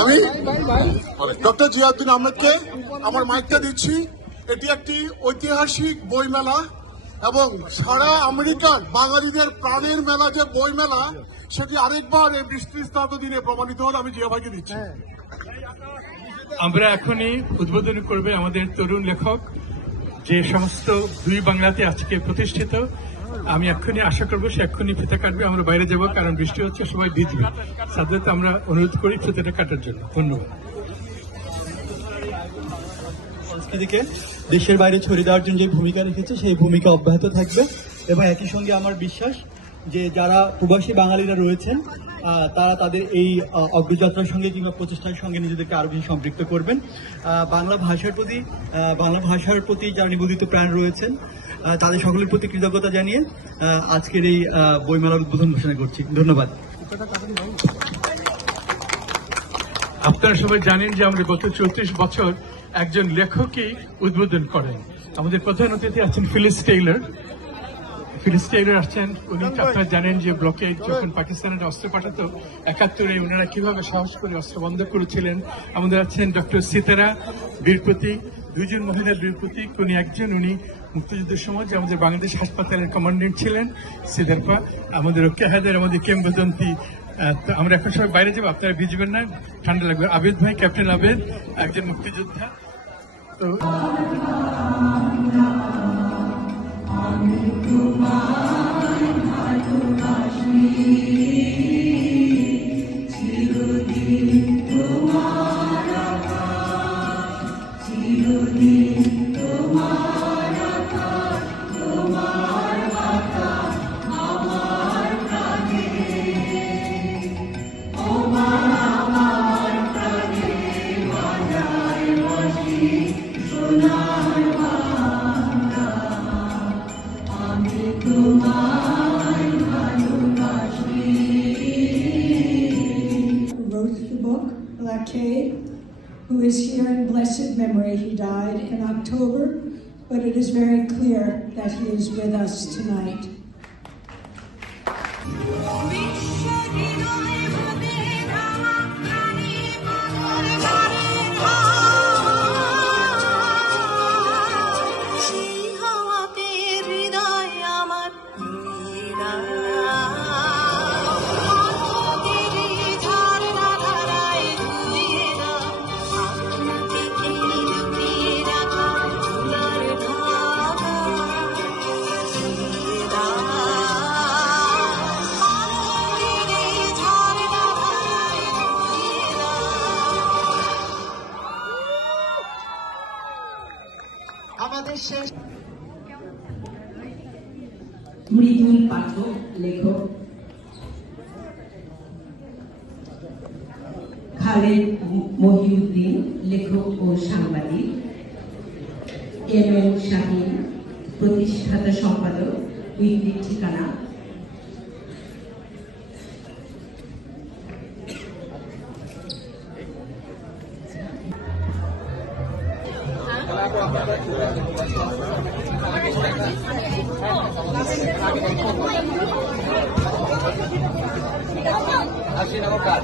আমি ডক্টর জিয়াউদ্দিন আহমেদকে আমার মাইকটা দিচ্ছি। এটি একটি ঐতিহাসিক বইমেলা এবং সারা আমেরিকার বাঙালিদের প্রাণের মেলা যে বইমেলা, সেটি আরেকবার এই বৃষ্টিস্নাত দিনে প্রমাণিত হল। আমি জিয়া ভাইকে দিচ্ছি। আমরা এখনই উদ্বোধন করবে আমাদের তরুণ লেখক, যে সমস্ত দুই বাংলাতে আজকে প্রতিষ্ঠিত। আমি এক্ষুনি আশা করবো সে এক্ষুনি ফিতে কাটবে। আমরা বাইরে যাব, কারণ বৃষ্টি হচ্ছে, সবাই ভিজবে। সাথে আমরা অনুরোধ করি ফিতেটা কাটার জন্য। ধন্যবাদ। সংস্কৃতিকে দেশের বাইরে ছড়িয়ে দেওয়ার জন্য যে ভূমিকা রেখেছে, সেই ভূমিকা অব্যাহত থাকবে। এবং একই সঙ্গে আমার বিশ্বাস যে যারা প্রবাসী বাঙালিরা রয়েছেন, তারা তাদের এই অগ্রযাত্রার সঙ্গে কিংবা প্রচেষ্টার সঙ্গে নিজেদেরকে আরো বেশি সম্পৃক্ত করবেন। বাংলা ভাষার প্রতি যারা নিবেদিত প্রাণ রয়েছেন, তাদের সকলের প্রতি কৃতজ্ঞতা জানিয়ে আজকের এই বইমেলার উদ্বোধন ঘোষণা করছি। ধন্যবাদ। আপনারা সবাই জানেন যে আমরা গত 34 বছর একজন লেখকই উদ্বোধন করেন। আমাদের প্রধান অতিথি আছেন ফিলিস টেইলর আসছেন। উনি আপনারা জানেন যে ব্লকেড যখন পাকিস্তানের অস্ত্র পাঠাতো 71-এ, ওনারা কিভাবে সাহস করে অস্ত্র বন্ধ করেছিলেন। আমাদের আছেন ডক্টর সিতারা বীর প্রতীক, দুইজন মহিলা বীর প্রতীক। উনি মুক্তিযুদ্ধের সময় আমাদের বাংলাদেশ হাসপাতালের কমান্ডেন্ট ছিলেন। সিদারপা আমাদের কেহাদের, আমাদের কিংবদন্তি। আমরা এখন সবাই বাইরে যাবো, আপনারা ভিজবেন না, ঠান্ডা লাগবে। আবেদ ভাই, ক্যাপ্টেন আবেদ, একজন মুক্তিযোদ্ধা। তো who is here in blessed memory. He died in October, but it is very clear that he is with us tonight. আমাদের শেষ মৃদুল পাঠক, লেখক খালেদ মহিউদ্দিন, লেখক ও সাংবাদিক এম শাহীন, প্রতিষ্ঠাতা সম্পাদক, উইকলির ঠিকানা। আসি নমস্কার।